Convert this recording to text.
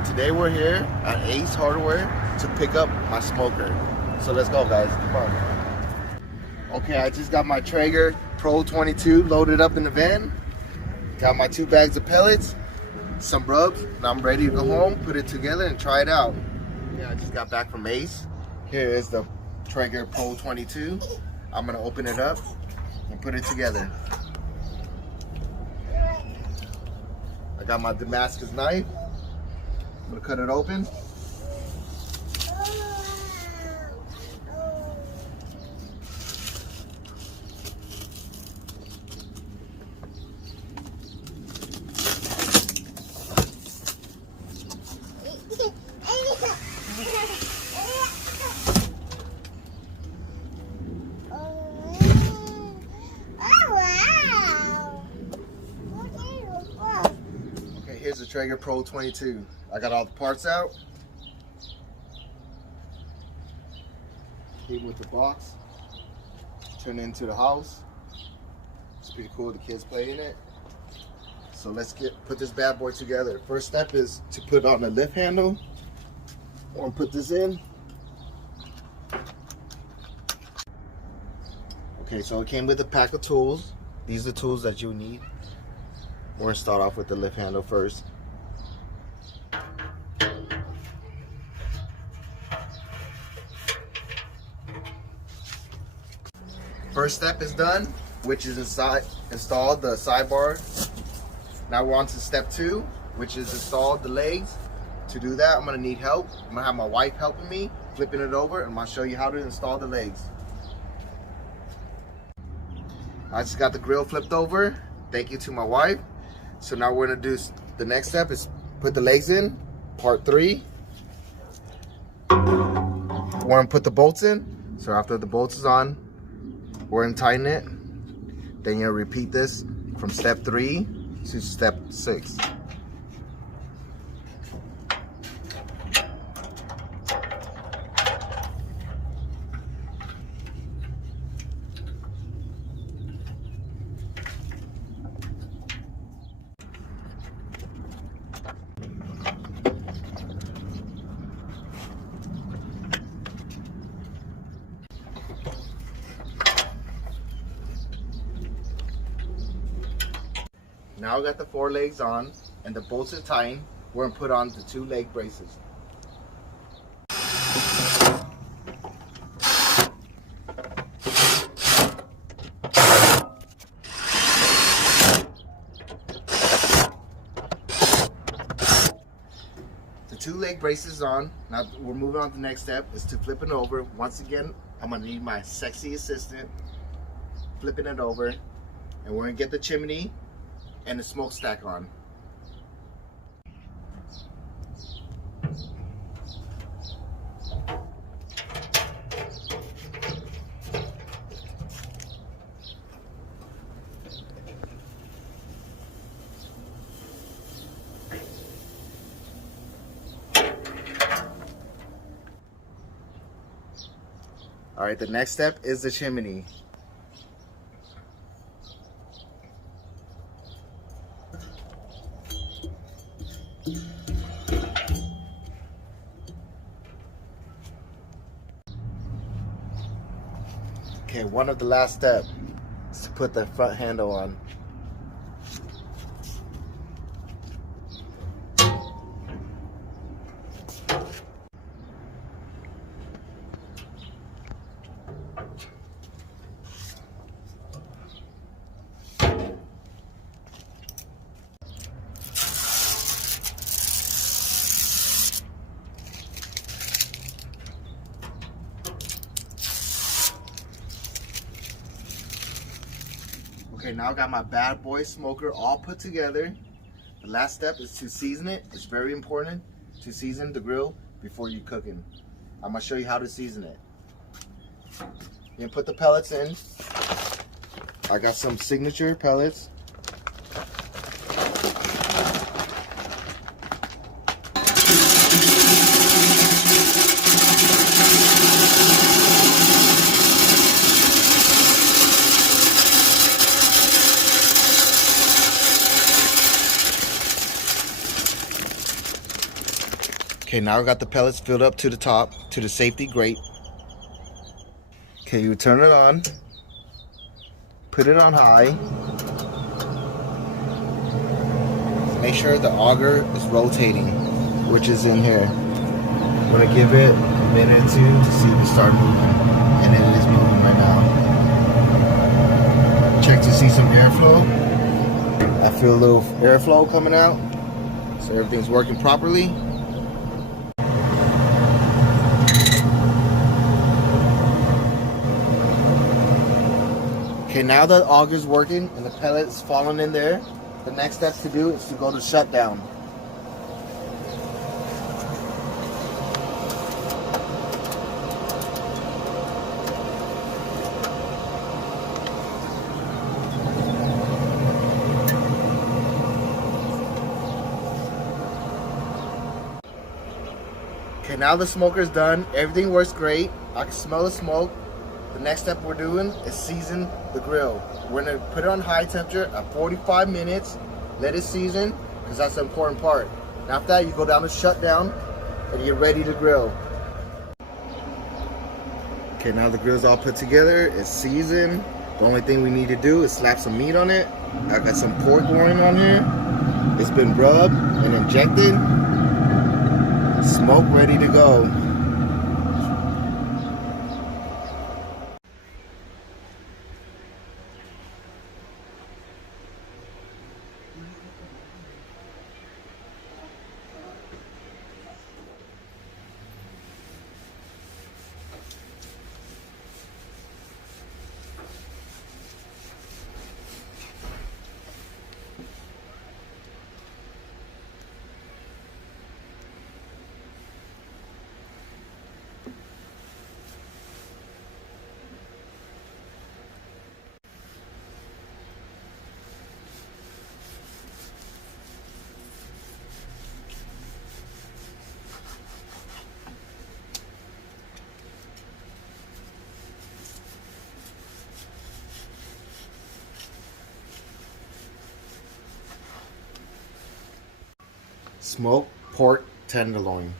and today we're here at Ace Hardware to pick up my smoker. So let's go, guys. Come on. Okay, I just got my Traeger Pro 22 loaded up in the van. Got my 2 bags of pellets, some rubs, and I'm ready to go home, put it together, and try it out. Yeah, I just got back from Ace. Here is the Traeger Pro 22. I'm gonna open it up and put it together. I got my Damascus knife. I'm gonna cut it open. Here's the Traeger Pro 22. I got all the parts out. Came with the box. Turned it into the house. It's pretty cool. The kids play in it. So let's put this bad boy together. First step is to put on the lift handle. I'm gonna put this in. Okay, so it came with a pack of tools. These are the tools that you need. We're gonna start off with the lift handle first. First step is done, which is install the sidebar. Now we're on to step 2, which is install the legs. To do that, I'm gonna need help. I'm gonna have my wife helping me, flipping it over, and I'm gonna show you how to install the legs. I just got the grill flipped over. Thank you to my wife. So now we're gonna do the next step is put the legs in, part 3. We're gonna put the bolts in. So after the bolts is on, we're gonna tighten it. Then you'll repeat this from step 3 to step 6. Now I got the 4 legs on and the bolts are tightened. We're gonna put on the 2 leg braces. The 2 leg braces on. Now we're moving on to the next step is to flip it over. Once again, I'm gonna need my sexy assistant flipping it over, and we're gonna get the chimney and the smokestack on. All right, the next step is the chimney. Okay, one of the last steps is to put the front handle on. Okay, now I got my bad boy smoker all put together. The last step is to season it. It's very important to season the grill before you cooking. I'm gonna show you how to season it. You can put the pellets in. I got some signature pellets. Okay, now I got the pellets filled up to the top, to the safety grate. Okay, you turn it on, put it on high. Make sure the auger is rotating, which is in here. I'm gonna give it a minute or two to see if it start moving, and it is moving right now. Check to see some airflow. I feel a little airflow coming out, so everything's working properly. Okay, now the auger's working and the pellet's falling in there. The next step to do is to go to shutdown. Okay, now the smoker's done. Everything works great. I can smell the smoke. The next step we're doing is season the grill. We're gonna put it on high temperature at 45 minutes, let it season, because that's the important part. And after that, you go down to shutdown and you're ready to grill. Okay, now the grill's all put together, it's seasoned. The only thing we need to do is slap some meat on it. I got some pork loin on here. It's been rubbed and injected. Smoke ready to go. Smoked pork tenderloin.